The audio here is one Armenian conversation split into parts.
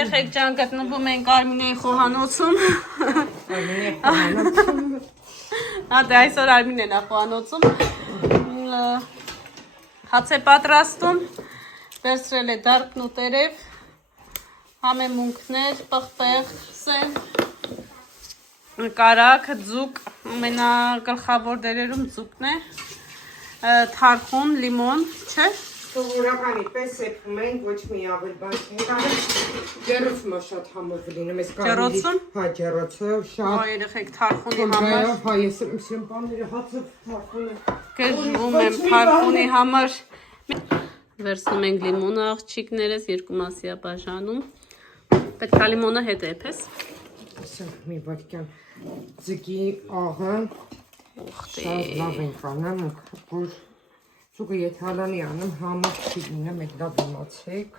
Երեխեք ջան գտնվում ենք Արմինեի խոհանոցում։ Արմինեի խոհանոցում։ Դե այսօր Արմինեն է խոհանոցում։ Հաց է պատրաստում։ Վերցրել է դարբն ու տերև, համեմունքներ, պղպեղ, սև, կարակ, ձուկ, ամենագլխավոր դերերում ձուկն է, թարխուն, լիմոն, չէ՞։ Սովորականի պես սեփում ենք, ոչ մի ավել բան չենք արել։ Ջեռոցումը շատ համով լինում, այս կարելի։ Հա, ջեռոցը շատ։ Հա, երեխեք թարխունի համար։ Հա, ես իմ բաները հացը թարխունը։ Գժվում եմ թարխունի համար։ Վերցնում ենք լիմոնը աղջիկներս, երկու մասի է բաժանում։ Պետք է լիմոնը հետ է պես։ Ասենք մի վարքյան ձգի աղը։ Շատ լավ ենք անում, որ Սուկը եթե հալանի անում, համով չի լինում, այդ լավ իմացեք։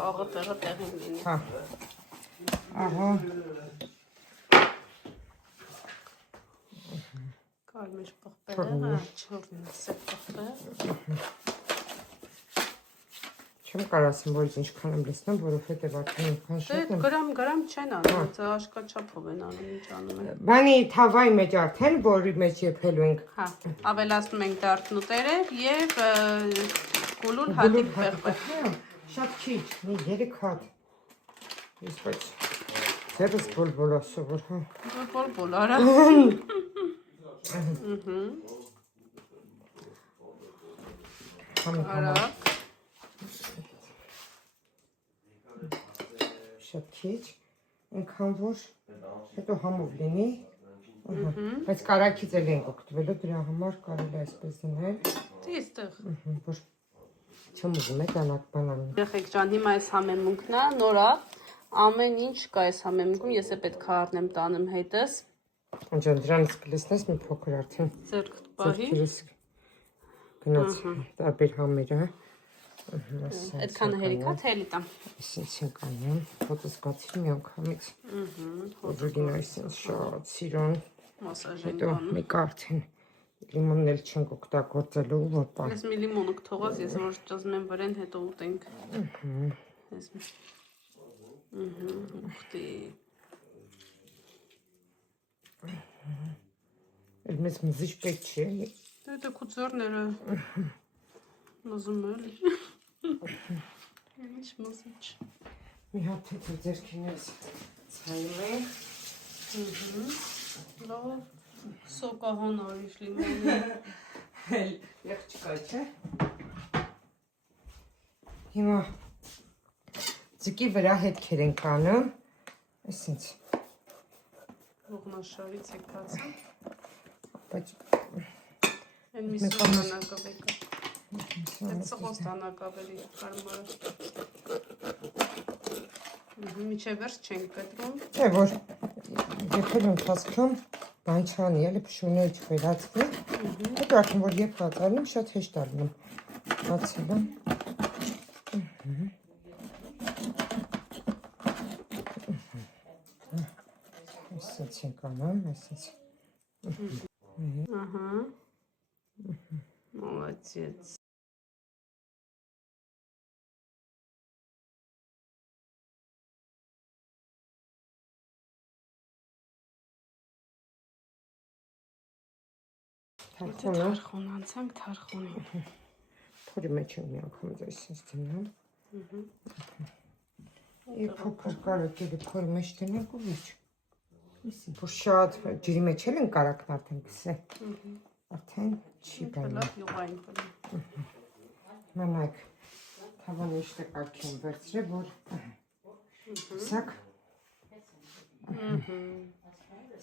Աղը տեղը տեղին լինի։ Հա, աղը։ Կարմիր պղպեղը, չորն սև պղպեղ։ Չեմ կարասում, որ ինչքան եմ լսնում, որովհետև արդեն ինքան շատ եմ։ Գրամ չեն անում, դա աշկաչափով են անում, ինչ անում են։ Բանի թավայի մեջ արդեն, որի մեջ եփելու ենք։ Հա, ավելացնում ենք դարբն ու տերև եւ գուլուլ հատիկ պղպեղ։ Շատ քիչ, մի 3 հատ։ Ես բայց ձևս բոլ ասովոր, հա։ Բոլ արա։ Արակ։ Շատ քիչ, այնքան որ հետո համով լինի, բայց կարակից էլ ենք օգտվելու, դրա համար կարելի այսպես դնել։ Դիստեղ։ Որ չեմ ուզում է դանակ բանանում։ Երեխեք ջան, հիմա այս համեմունքն է, նորա, ամեն ինչ կա այս համեմունքում, ես է պետք է առնեմ տանեմ հետս։ Ջան, դրանից կլսնես մի փոքր արդեն։ Ձերք պահի։ Գնաց տարբեր համերը։ Այդքան հերիքա թե էլի տամ։ Այսինչ ենք անում, հոտս կացիր մի անգամից։ Հոջուգին այսինչ շատ սիրուն։ Հետո մեկ արդեն լիմոնն էլ չենք օգտագործելու, որ պա։ Ես մի լիմոնը կթողած, ես որ ճզմ եմ վրեն, հետո ուտենք։ Ուխտի։ Էլ մեզ մզիչ պետք չի էլի։ Դե քու ձեռները մզում էլի։ Ինչ մզիչ։ Մի հատ հետո ձերքիներս ցայում ենք։ Լավ, սոկահան արիշ լիմոնը։ Էլ եղ չկա, չէ։ Հիմա ձկի վրա հետքեր ենք անում, այսինչ։ Ողնաշարից եք բացա։ Բայց Են մի սոկանակավ եկա։ Այդ սղոս տանակավ էլի կարմարը։ Միջև վերջ չենք կտրում։ է որ եփելու ընթացքում բան չանի, էլի փշուրները չվերածվի։ Հետո արդեն որ եփած ալնում, շատ հեշտ ալնում։ Բացելը։ Այսինչ ենք անում, այսինչ։ Ահա։ Молодец։ Թարխուն անցանք թարխունի։ Փորի մեջ եմ մի անգամ այսինչ դնում։ Եվ փոքր կարակ էլի փորի մեջ դնենք ու վերջ։ Որ շատ ջրի մեջ էլ են կարակն արդեն կսել։ Արդեն չի բանում։ Լավ յուղային բնում։ Մանայք թավան իշտը կարգի եմ վերցրել, որ սակ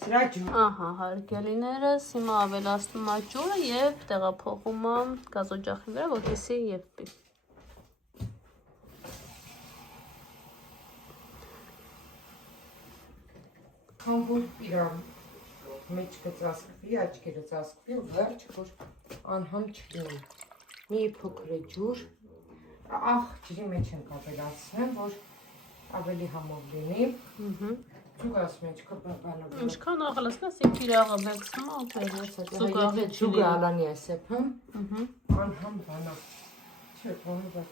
սրա ջուր։ Ահա, հարգելիներս, հիմա ավելացնում եմ ջուրը և տեղափոխում եմ գազօջախի վրա, որպեսզի եփվի։ Քամբուր իրան մեջ կծածկվի, աչքերը ծածկվի ու վերջ, որ անհամ չլինի։ Մի փոքր է ջուր, աղ ջրի մեջ ենք ավելացնեմ, որ ավելի համով լինի։ Ձուկ ասում են չկպանով։ Ինչքան աղալացնես, ինք իր աղը վերցնում ու բերում։ Ձուկը ալանի է սեփում, անհամ բանա։ Չէ, բանը բաչ։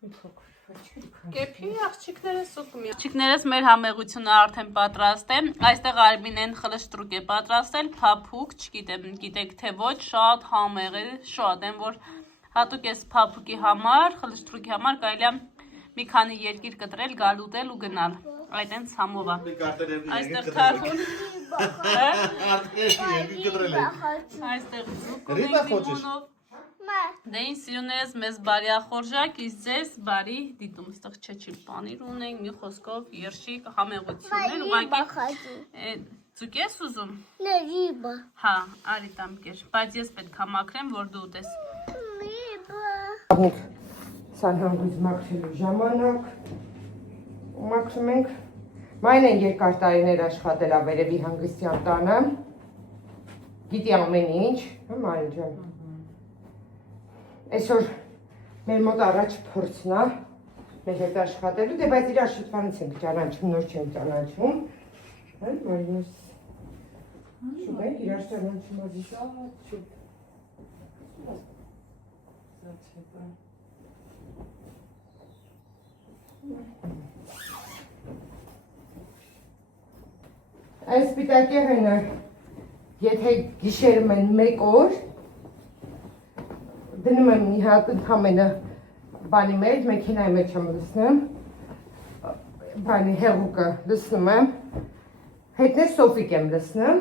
Կեփի աղջիկներս ուկում։ Աղջիկներս մեր համեղությունը արդեն պատրաստ է։ Այստեղ Արմինեն խլշտրուկ է պատրաստել, փափուկ, չգիտեմ, գիտեք թե ոչ, շատ համեղ է, շատ եմ որ հատուկ էս փափուկի համար, խլշտրուկի համար կարելի է մի քանի երկիր կտրել, գալ ուտել ու գնալ։ Այդ են ցամովա։ Այստեղ թարխուն։ Այստեղ զուգում Դե ինձ սիրուներս մեզ բարի ախորժակ, իս ձեզ բարի դիտում, ստեղ չեչիլ պանիր ունենք, մի խոսքով երշիկ համեղություններ, ուղղակի ձուկ ես ուզում? Ներիբա։ Հա, արի տամկեր, բայց ես պետք է մաքրեմ, որ դու ուտես։ Սան հանգույց մաքրելու ժամանակ մաքրում ենք, մայն են երկար տարիներ աշխատել ավերևի հանգստյան տանը, գիտի ամեն ինչ, մայն ջան։ Այսօր մեր մոտ առաջ փորձն է, մեր հետ աշխատելու, դե բայց իրար շուտվանից ենք ճանաչում, նոր չենք ճանաչում, Մարինոս, շուտ ենք իրար ճանաչում ազի շատ շուտ։ Այս սպիտակեղենը, եթե գիշերում են մեկ օր, դնում եմ մի հատ ընդամենը բանի մեջ, մեքենայի մեջ եմ լցնում, բանի հեղուկը լցնում եմ, հետն է սոֆիկ եմ լցնում,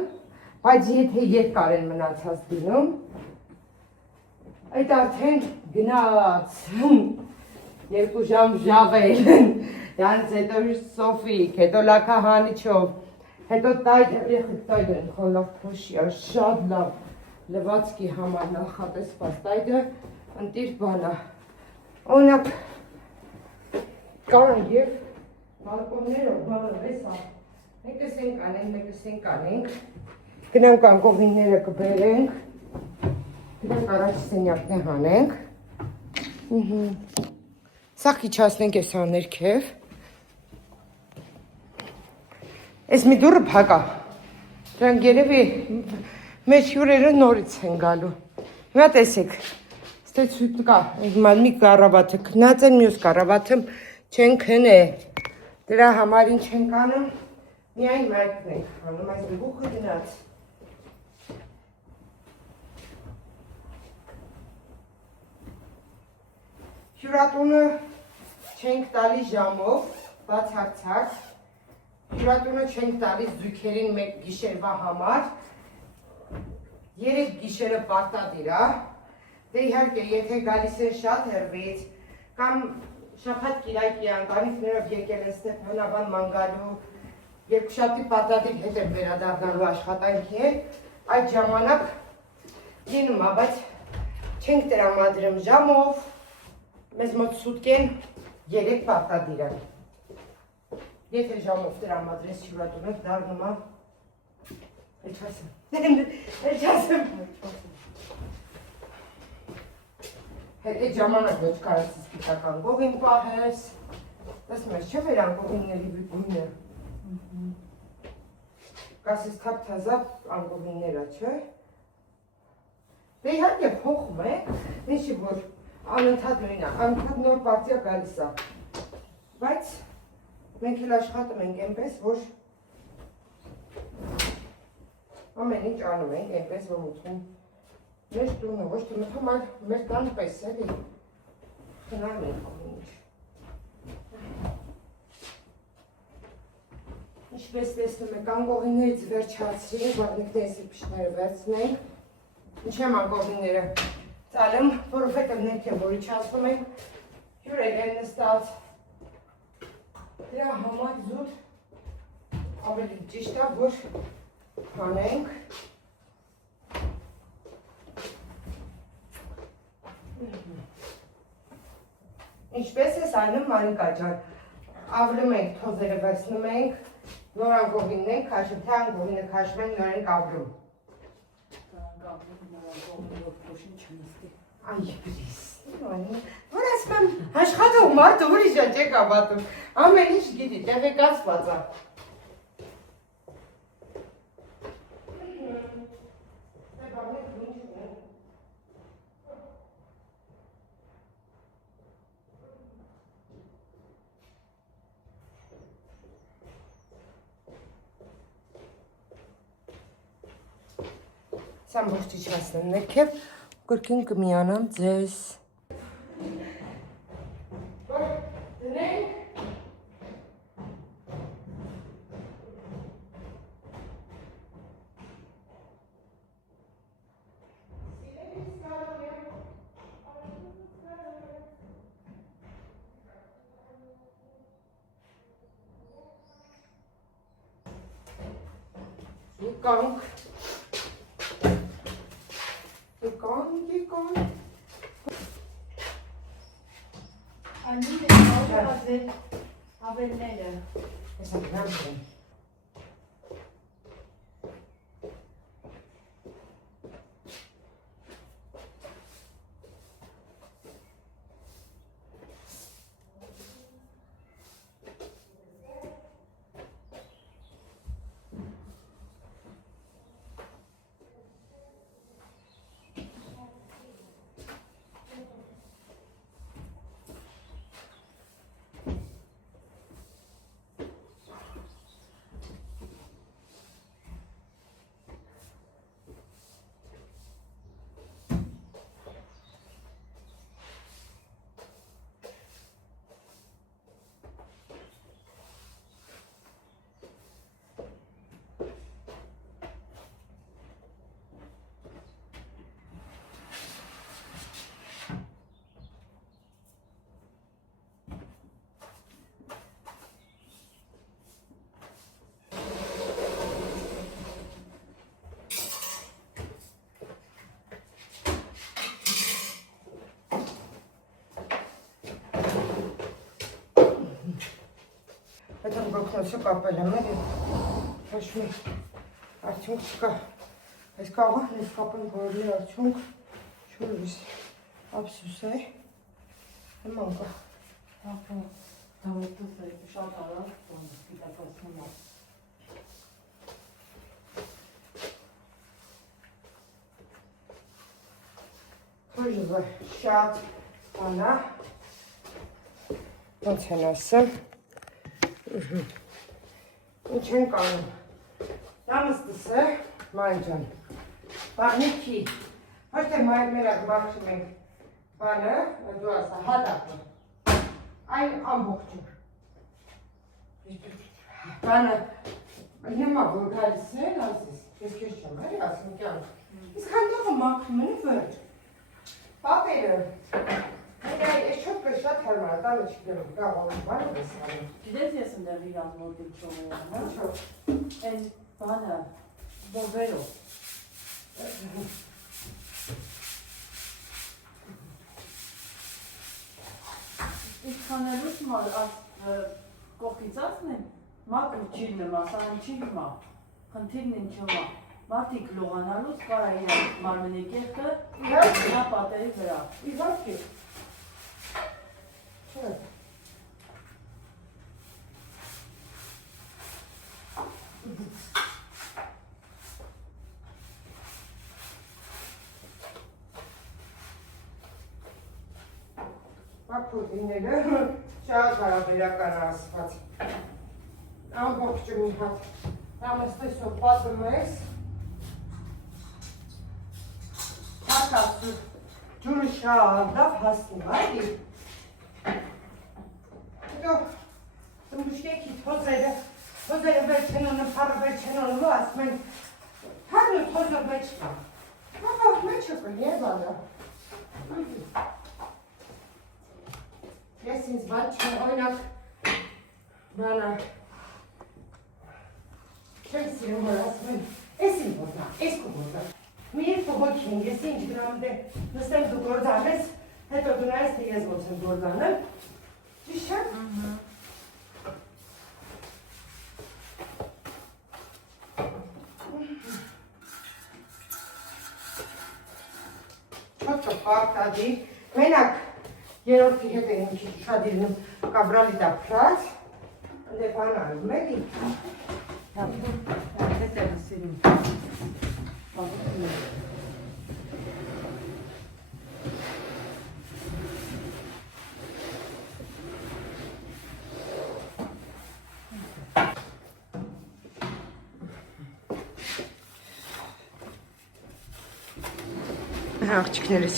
բայց եթե երկար են մնացած դնում, այդ արդեն գնաց, 2 ժամ ժավել, դրանց հետո սոֆիկ, հետո լաքահանիչով, հետո տայդ են խոլով փոշի, շատ լավ, լվացքի համար նախատեսված տայդը ընտիր բանա, օրինակ կարան և բալկոններով բանը վեսա, մեկս ենք անենք, գնանք անկողինները կբերենք, գնանք առաջ սենյակն է հանենք, սաղ իչասնենք ես աներքև, ես մի դուրը պակա, դրանք երևի մեր հյուրերը նորից են գալու, հիմա տեսեք, ստե ցույց կա, մի կառավաթը քնած են, մյուս կառավաթը չեն քնե, դրա համար ինչ ենք անում, միայն մայքն ենք անում, այս բուխը գնաց, հյուրատունը չենք տալի ժամով, բացարձակ, հյուրատունը չենք տալի զույգերին մեկ գիշերվա համար, 3 գիշերը պարտադիր է, դե իհարկե եթե գալիս են շատ հեռվից, կամ շաբաթ կիրակի ընտանիքներով եկել են Ստեփանավան ման գալու, երկուշաբթի պարտադիր հետ են վերադառնալու աշխատանքի հետ, այդ ժամանակ լինում է, բայց չենք տրամադրում ժամով, մեզ մոտ սուտկեն 3 պարտադիր է, եթե ժամով տրամադրես հյուրատունը դառնում է, Էջասեմ, հետ այդ ժամանակ ոչ կարես իսպիտական գողին պահես, տեսնում ես չէ վեր անգողինների վիպույնը, կասես թապ թազապ անգողինները չէ, դե իհարկե փոխում է, ինչի որ անընդհատ նույնը, անընդհատ նոր պարտիա գալիս է, բայց մենք էլ աշխատում ենք այնպես, որ ամեն ինչ անում ենք, այնպես որ ուտում մեր տունը, ոչ թե մթում, այլ մեր տան պես էլի խնայում ենք ամեն ինչ։ Ինչպես տեսնում եք, անգողիներից վերջացրի, բաղնիկներից իպիշները վերցնենք, ինչ եմ անգողիները ծալում, որովհետև ներքև որ իջացնում ենք, հյուրեր են նստած, դրա համար զուտ ավելի ճիշտ է, որ հանենք, ինչպես ես անում Մարիկա ջան, ավլում ենք, թոզերը վերցնում ենք, նոր անգողինն ենք քաշում, թե անգողինը քաշում ենք, նոր ենք ավլում։ Այ բրիս, որ ասում եմ, աշխատող մարդը ուրիշ է չեք ավատում, ամեն ինչ գիտի, տեղեկացված է։ ամբողջի չասնեմ ներքև, կրկին կմիանամ ձեզ։ Դնենք։ Եկանք, Ալին է կազել ավելները։ ես անգամ եմ։ Это գոքնը все կապել եմ, էլի ոչ մի արդյունք չկա, այս կարող եմ ես կապեմ որի արդյունք չուրիս ապսուս է, նման կա։ Դավոտուս է շատ արավ, գիտակացնում է։ Խոժվը շատ անա, ոնց են ասեմ, ինչ են կանում, նամստս է, մանջան, բաղնիքի, ոչ թե մերակ մաղթում ենք բանը, դու ասա, հատակը, այն ամբողջը, բանը, նեմա որ գալիս է, ասես, ես կեզ չեմ, էլի ասում կյանք, իսկ հանդաղը մաղթում են վերջ, պապերը, Ես չոտկը շատ հարմար, տանը չգրում, գաղալում, բանը ես անում։ Գիտես ես ընդեղ իրանց մոտիկ չոմ եմ, հա? Ինչով։ Են բանը, բովերով։ Իսկ խանելուց մար, կողքից ասնեմ, մակր չիր նմա, սան չիր մա, խնդիրն ինչ մա, մարդիկ լողանալուց կարա իրան մարմենի կեղտը, նա պատերի վրա։ Իվարկի։ Չէ։ Պապուդիները շատ հարաբերական ասված։ Ամբողջը մի հատ նամստեսով պատում ես, հատասու ջուրը շաղանդավ հասնում, այդի։ Հետո ծմուշկեքի թոզերը վեր չեն ունում, պարը վեր չեն ունում, ասում են, հարն ու թոզը մեջ կա։ Ապա մեջը կն եզանա։ Ես ինձ բան չեմ, օրինակ, բանա, չեմ սիրում, որ ասում են, ես իմ ոզնա, ես կու ոզնա։ Մի երկու հոգի են, ես ինչ գրամ դե նստեմ դու գործանես, հետո դու նայես թե ես ոնց եմ գործանել, ճիշտ չէ՞։ Չոտը պարտադի, մենակ երորդի հետ են ինչ ուշադիրնում կաբրալի դա պրած, դե բան անում էլի։ Հետ եմ սիրում։ աղջիկներս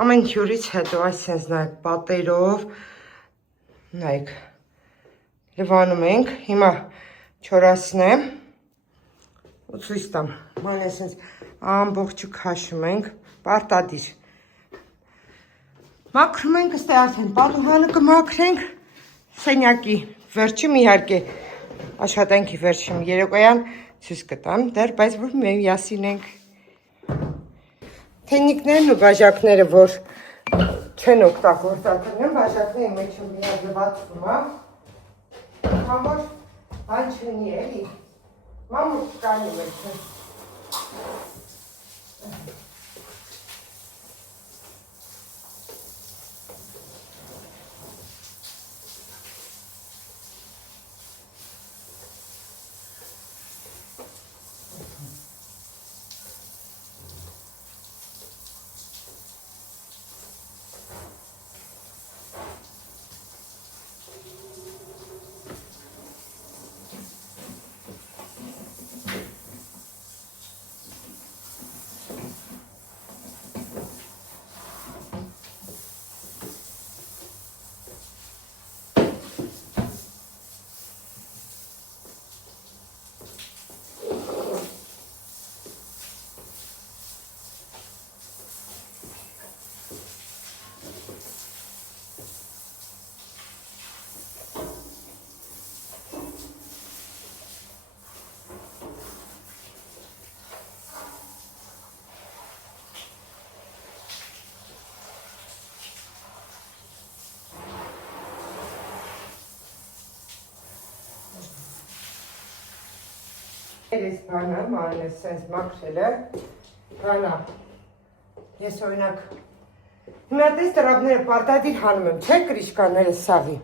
ամեն հյուրից հետո այսպես նայեք պատերով նայեք լվանում ենք հիմա չորացնեմ ու ցույց տամ ման այսպես ամբողջը քաշում ենք պարտադիր մաքրում ենք ըստ արդեն պատուհանը կմաքրենք սենյակի վերջում իհարկե աշխատանքի վերջում երեկոյան ցույց կտամ դեռ բայց որ միասին ենք Թենիկներն ու բաժակները, որ չեն օգտագործակրնեմ, բաժակների մեջ միակ լվացվում է, համար բան չունի էլի, մամուկ կանի մեջ է։ Ես բանը, մանն է սենց մաքրել է, բանա, ես օրինակ, հիմա տես տրապները պարտադիր հանում եմ, չէ կրիշկաները սաղի,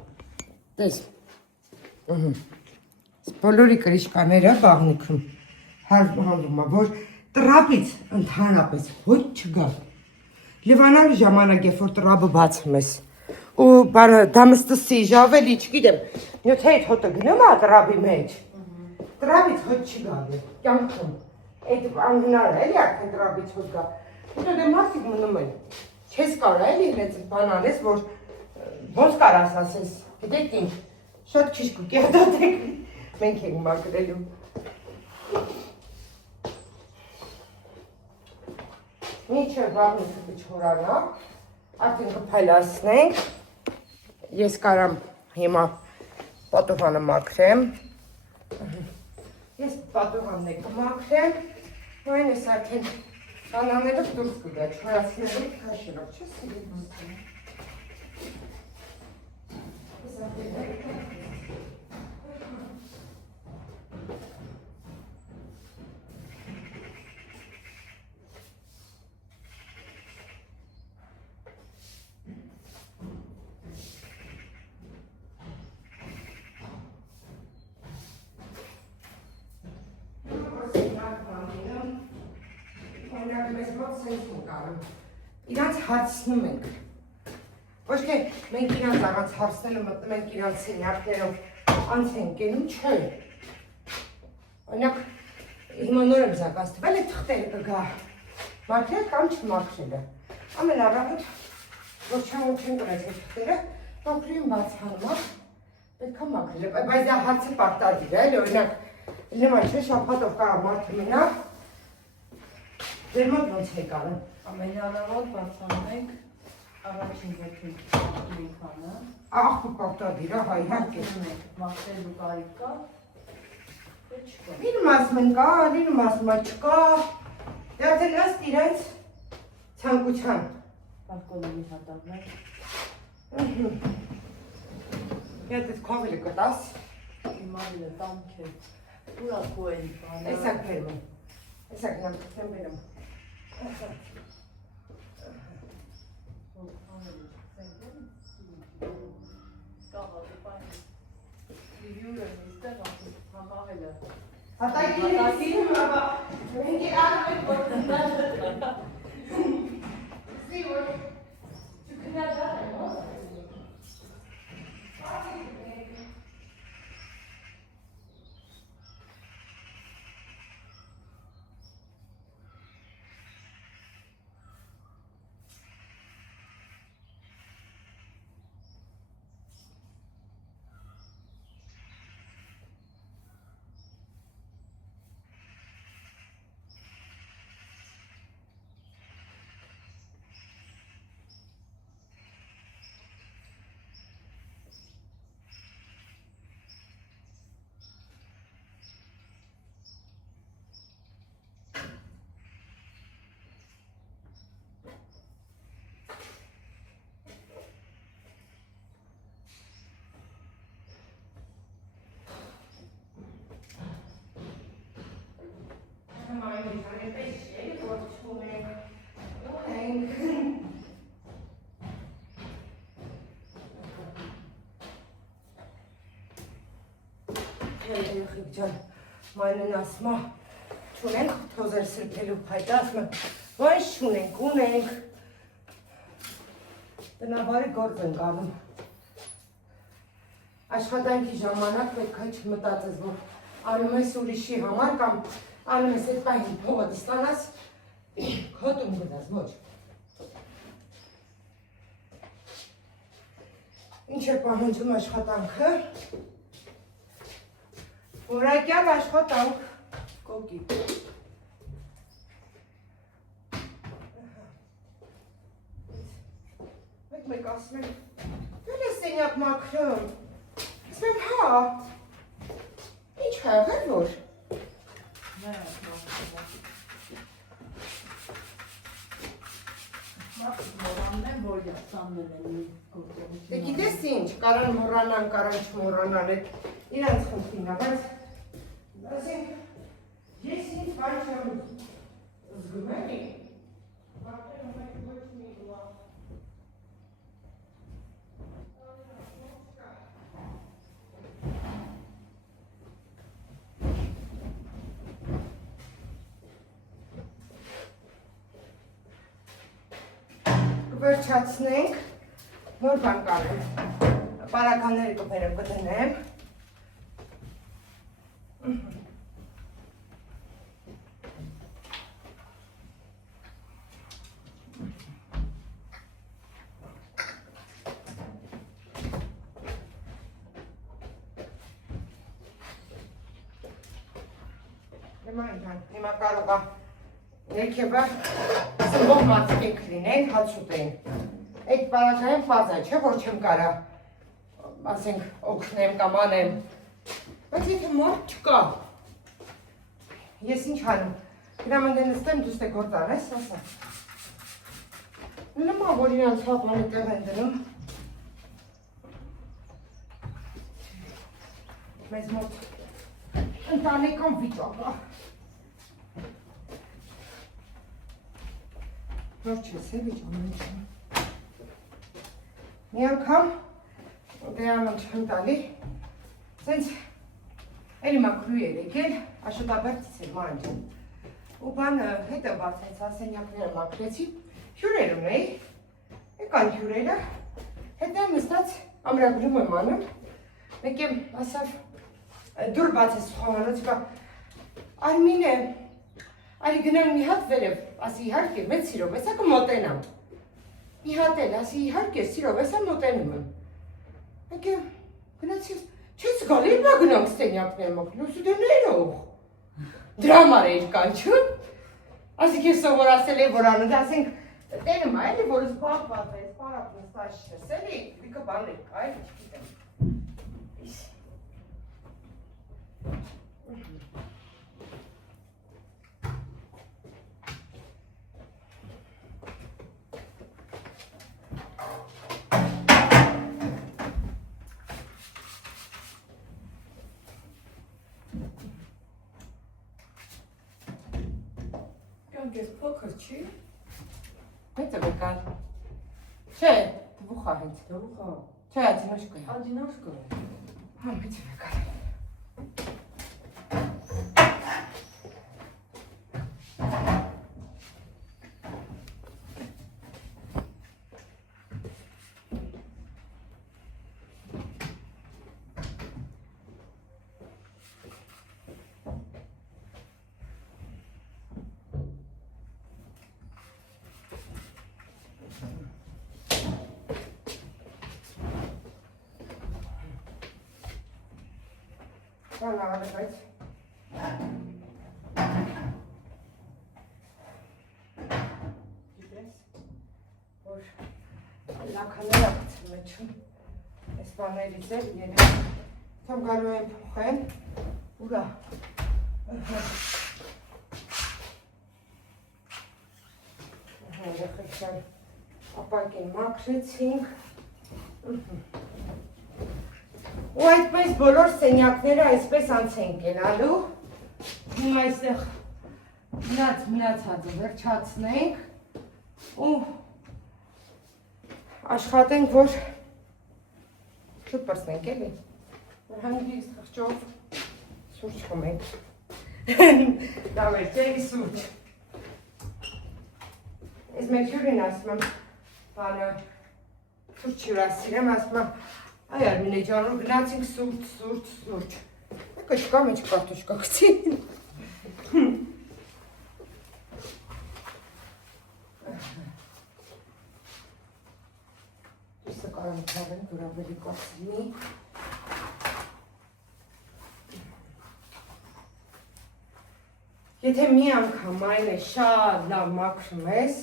տես, բոլորի կրիշկաները բաղնիքում հանվում է, որ տրապից ընդհանրապես ոչ չգա, լվանալու ժամանակ երբ որ տրապը բացում ես, ու բանը դամստսի ժավել իչգիտեմ, նյութ հետ հոտը գնում է տրապի մեջ, Տրապից հոտ չի գալի, կյանքում, այդ անհնար է, էլի արդեն տրապից հոտ գա, հետո դե մարդիկ մնում են, չես կարա էլի իրենց բան անես, որ ոնց կարաս ասես, գիտեք ինչ, շատ քիչ կուկեղդատեք, մենք ենք մաքրելու։ Մինչև վաղնիքը կչորանա, արդեն կփայլացնենք, ես կարամ հիմա պատուհանը մաքրեմ, Ես պատուհանն է կմաքրեմ, այն ես արդեն բանաներով դուրս կգա, չորացնելով քաշելով, չես սիրում։ Իրանց հարցնում ենք, ոչ թե մենք իրանց աղանց հարցնելու մտնում ենք իրանց սենյակներով անց ենք գնում, չէ։ Օրինակ, հիմա նոր եմ զակաստվել է թղթերը կգա, մաքրել կամ չմաքրելը։ Ամեն առավոտ, որ չեն կրեց է թղթերը, մաքրին բաց հանում, պետք է մաքրել, բայց դա հարցը պարտադիր է, օրինակ, նման չէ շաբաթով կարա մարդը մնա, Ձեր մոտ ոնց եք անում։ Ամեն առավոտ բացանում ենք առաջին որդին քանը։ Աղբը պարտադիր է, հայ իհարկե։ Մաքրելու կարիք կա, թե չկա։ Իրում ասում են կա, իրում ասում են չկա։ Դե արդեն ըստ իրենց ցանկության։ Բալկոնի հատակներ։ Եթե դες քովելը կտաս։ Իմալը տանք է։ Ուրա կոեն բանը։ Էսակ բերում եմ։ Էսակ նամ բերում։ ջան, այնպես չէ, որ չունենք։ Երեխեք ջան, մանեն ասմա, չունենք թոզեր սրբելու փայտը, ասմա, ոչ չունենք, ունենք։ Տնավարի գործ ենք անում։ Աշխատանքի ժամանակ պետք է չմտածես, որ անում ես ուրիշի համար կամ անում ես այդ պահին փողոց ստանաս, քոտում գնաս, ոչ։ Ինչ է պահանջում աշխատանքը։ Որակյալ աշխատանք։ Կոկիկ։ Մեկ ասում եմ, դել է սենյակ մաքրում։ Ասում եմ, հա, ինչ հեղեր որ։ Մորանն եմ, որ յասաննել են մի գործողություն։ Դե գիտես ինչ, կարան մորանան, կարան չմորանան, այդ իրանց խնդիրն է, բայց ասենք, ես ինձ բան չեմ զգում էլի, վարդեր ունեք ոչ մի լավ։ Վերջացնենք, նոր բան կանեմ, պարականները կպերեմ կդնեմ, հիմա կարող է ներքևը սնվող մացիկ լինեն, հաց ուտեն։ Այդ պարակային պազա չէ, որ չեմ կարա, ասենք, օգնեմ կամ անեմ, բայց եթե մոտ չկա, ես ինչ հանում, գրամանդե նստեմ, դուս է գործ անես, ասա։ Նմա, որ իրանց հապանի տեղ են դնում, մեզ մոտ ընտանեկան վիճակա։ Որ չես է վիճանում չեմ։ Մի անգամ դեանն չեմ տալի, սենց էլի մակրու էր եկել, աշոտաբերցից էր մանջում։ Ու բան հետը բացեց, ասենյակները մակրեցի, հյուրեր ունեի, եկան հյուրերը, հետը նստած ամրագրում եմ անում, մեկ եմ ասավ, դուր բացեց խոհանոց, Արմին է, արի գնամ մի հատ վերև, ասի իհարկե, մեծ սիրով, եսա կմոտենամ։ Մի հատ էլ, ասի իհարկե, սիրով, եսա մոտենում եմ։ Մեկ եմ, գնացի, չես գալ, իրմա գնանք ստենյակներ մոքնում, սուդեներով։ Դրամար էր կանչում, ասի կես սովոր ասել է, որ անուդ, ասենք, տենում այլ է, որ զբաղված է, պարապ նստաշ չսել է, լիքը բան է, այլ չգիտեմ։ Կյանքես փոքր չի։ Մեծ է վեկալ։ Չէ, դվուխա հենց։ Դվուխա։ Չէ, ադինոշկա է։ Ադինոշկա։ Հա, մեծ է վեկալ։ Բան աղալ է, բայց գիտես, որ լաքաները գցում մեջում, ես բաներից էլ երեք, թամ գալու են փոխեն, ուրա, երեխեքյան ապակին մաքրեցինք, ու այդպես բոլոր սենյակները այսպես անց են կենալու, հիմա այստեղ Մնացածը վերջացնենք ու աշխատենք, որ շուտ պրծնենք, էլի, որ հանգիս խղճով սուրճ խմենք, դա վերջերի սուրճ, ես մեր հյուրին ասում եմ, բանը, սուրճ հյուրասիրեմ, ասում եմ, այ Արմինե ջան, գնացինք սուրճ, կչկա մեջ կարտոշկա գցին, Կարան թաղենք, որ ավելի կասնի, եթե մի անգամ այն է շատ լավ մաքրում ես,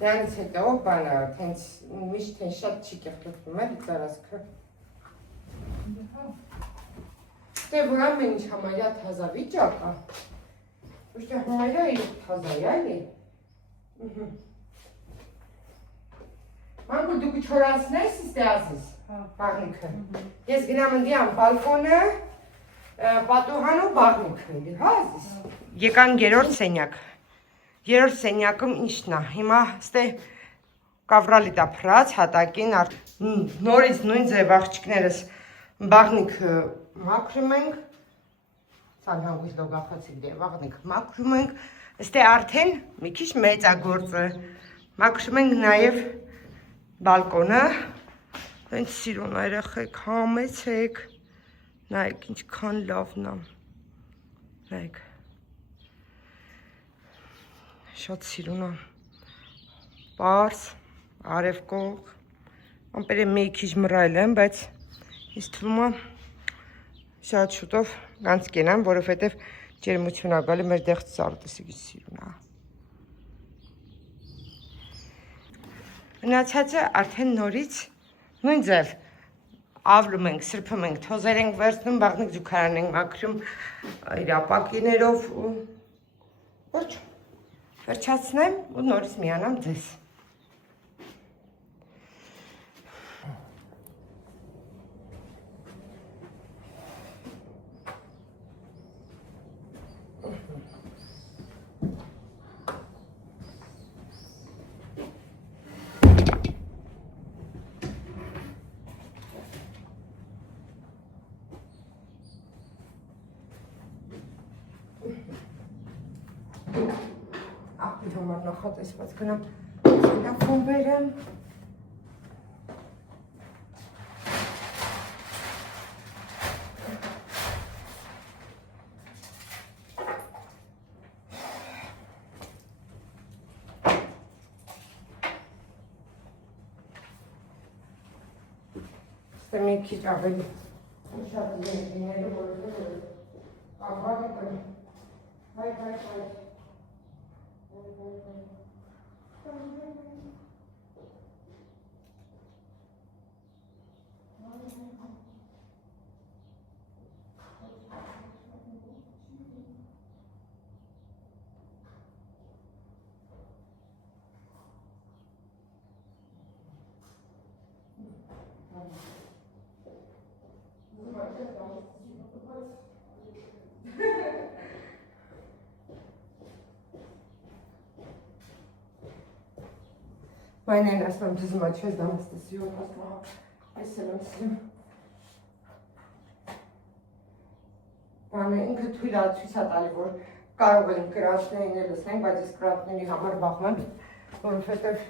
դրանից հետո բանը, միշտ շատ չի կեղտոտվում է, ծարասքը, դե որ ամեն ինչ համարյա թազա վիճակ է, ոչ թե համարյա իրոք թազա է, էլի, Մանկու դուք չորացնես իստե ասես, բաղնիքը, ես գնամ ընդիամ բալկոնը, պատուհանու բաղնիքը էլի, հա ասես։ Եկան երորդ սենյակ, երորդ սենյակում ինչն է, հիմա ստե կավրալիտա պրած, հատակին, նորից նույն ձև աղջիկներս բաղնիքը մաքրում ենք, սան հանգույց լոգախացիկ դե բաղնիքը մաքրում ենք, ստե արդեն մի քիչ մեծ է գործը, մաքրում ենք նաև բալկոնը, հենց սիրուն երեխեք, համեցեք, նայեք ինչքան լավն է, նայեք, շատ սիրուն է, պարզ, արևկող, ամպերը մի քիչ մռայլ եմ, բայց ինձ թվում է շատ շուտով գանց կենամ, որովհետև ջերմություն է գալի մեր դեղց ծառը, տեսեք ինչ սիրուն է։ Մնացածը արդեն նորից նույն ձև ավլում ենք, սրբում ենք, թոզեր ենք վերցնում, բաղնիկ ջուքարան ենք մաքրում իր ապակիներով ու ոչ, վերջացնեմ ու նորից միանամ ձեզ։ Աղբի համար նախատեսված գնամ սենյակում բերեմ։ Ստե մի քիչ ավելի շատ լինելու, որովհետև աղբակը կրի։ Հայ։ Մայնեն ասում եմ դզմա չես դամստեսիոն, ասում այս էլ եմ սիրում։ Բանը ինքը թույլ ցույց է տալի, որ կարող են կրանչներին էլ լսենք, բայց ես կրանչների համար բախում եմ, որովհետև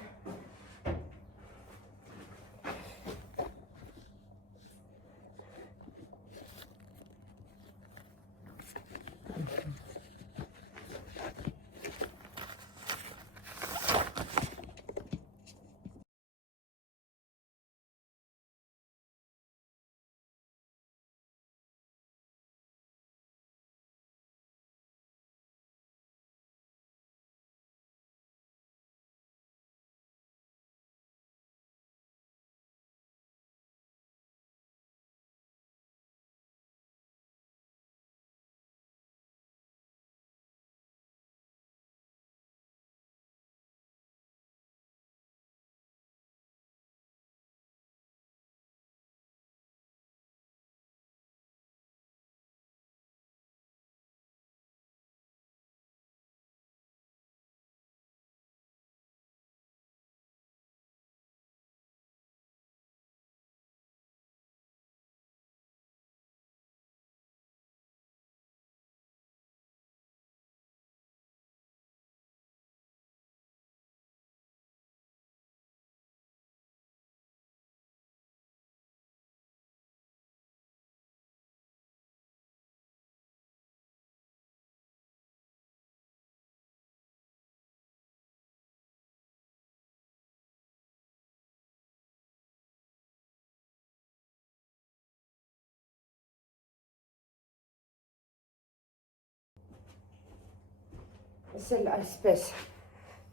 Ասել այսպես։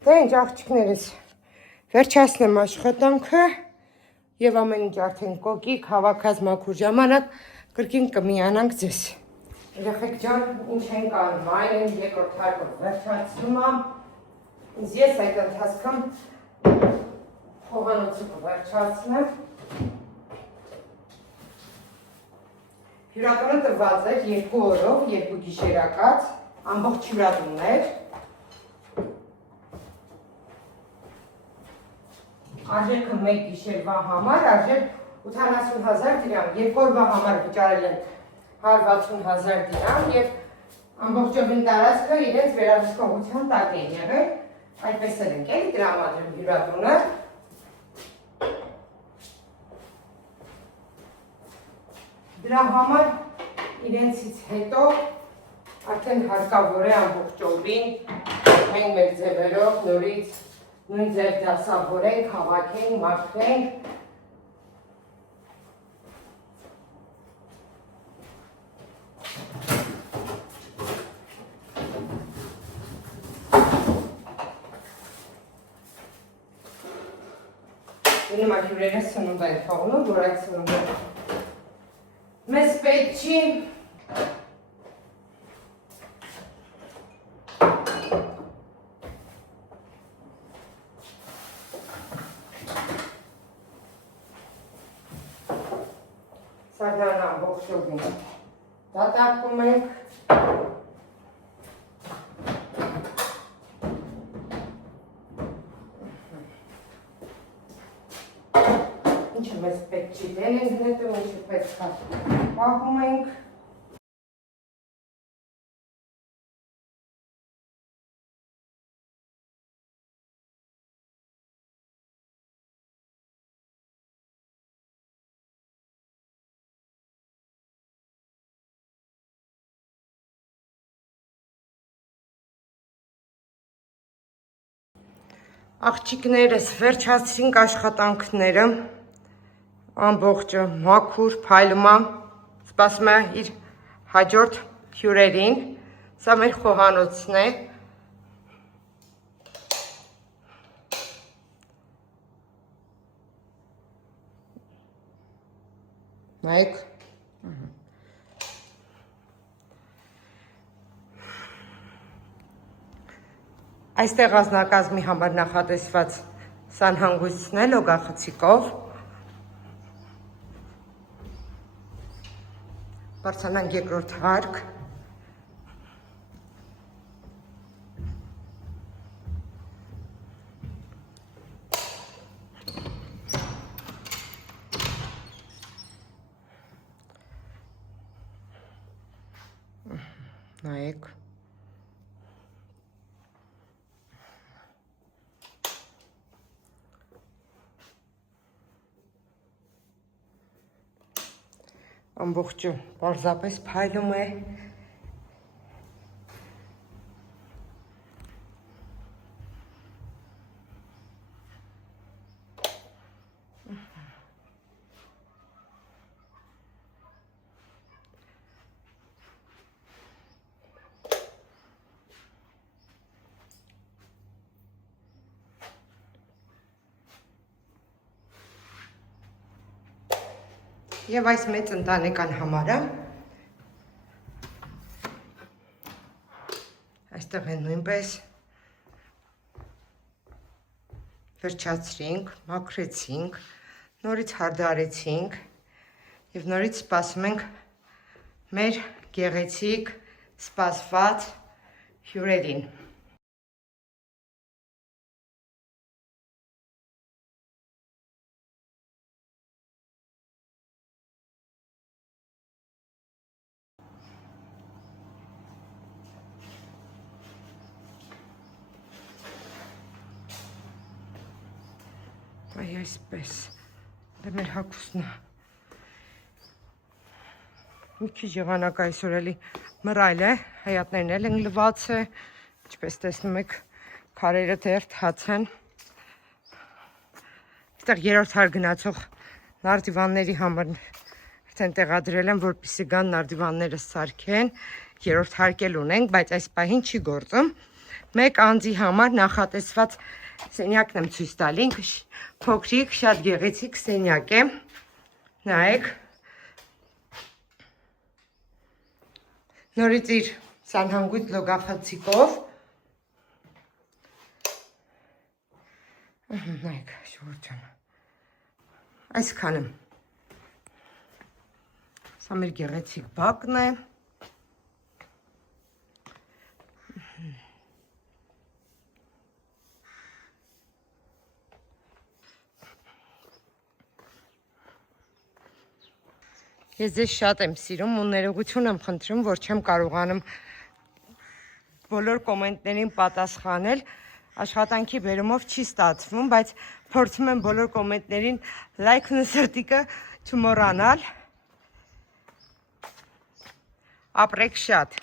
Դե ինչ աղջիկներս, վերջացնեմ աշխատանքը եւ ամեն ինչ արդեն կոկիկ, հավաքած մաքուր ժամանակ կրկին կմիանանք ձեզ։ Երեխեք ջան, ինչ ենք անում, այն երկրորդ հարկը վերջացնում եմ։ Ինձ ես այդ ընթացքում խոհանոցը կվերջացնեմ։ Հյուրատունը տրված էր 2 օրով, 2 գիշերակաց, ամբողջ հյուրատուններ։ Արժեքը 1 գիշերվա համար, արժեք 80,000 դրամ, 2 օրվա համար վճարել են 160,000 դրամ և ամբողջովին տարածքը իրենց վերահսկողության տակ է եղել, այդպես էլ ենք էլի տրամադրում հյուրատունը։ Դրա համար իրենցից հետո արդեն հարկավոր է ամբողջովին մենք մեր ձևերով նորից նույն ձև դասավորենք, հավաքենք, մաքրենք։ Նույն հյուրերը սնունդ են թողնում, որ այդ սնունդը մեզ պետք չի։ Սարդան ամբողջովին դատարկում ենք։ Ինչը մեզ պետք չի դեն ենք նետում, ինչը պետք է պահում ենք։ Աղջիկներս վերջացրինք աշխատանքները, ամբողջը մաքուր, փայլում է, սպասում է իր հաջորդ հյուրերին, սա մեր խոհանոցն է, նայեք, այստեղ ազնագազմի համար նախատեսված սանհանգույցն է լոգախցիկով, բարձրանանք երկրորդ հարկ, նայեք, ամբողջը պարզապես փայլում է, և այս մեծ ընտանեկան համարը, այստեղ են նույնպես վերջացրինք, մաքրեցինք, նորից հարդարեցինք և նորից սպասում ենք մեր գեղեցիկ սպասված հյուրերին։ Այ այսպես, դա մեր հագուստն է, մի քիչ եղանակ այսօր էլի մռայլ է, հայատներն էլ են լված է, ինչպես տեսնում եք, քարերը դեռ թաց են, այստեղ երրորդ հար գնացող նարդիվանների համար արդեն տեղադրել եմ, որպեսզի գան նարդիվանները սարքեն, երրորդ հարկ էլ ունենք, բայց այս պահին չի գործում, մեկ անձի համար նախատեսված սենյակն եմ ցույց տալի, ինքը փոքրիկ, շատ գեղեցիկ սենյակ է, նայեք, նորից իր սանհանգույց լոգախցիկով, նայեք, շուրջը ջան, այսքան եմ, սա մեր գեղեցիկ բակն է, Ես ձեզ շատ եմ սիրում ու ներողություն եմ խնդրում, որ չեմ կարողանում բոլոր կոմենտներին պատասխանել, աշխատանքի բերումով չի ստացվում, բայց փորձում եմ բոլոր կոմենտներին լայքն ու սրտիկը չմոռանալ, ապրեք շատ։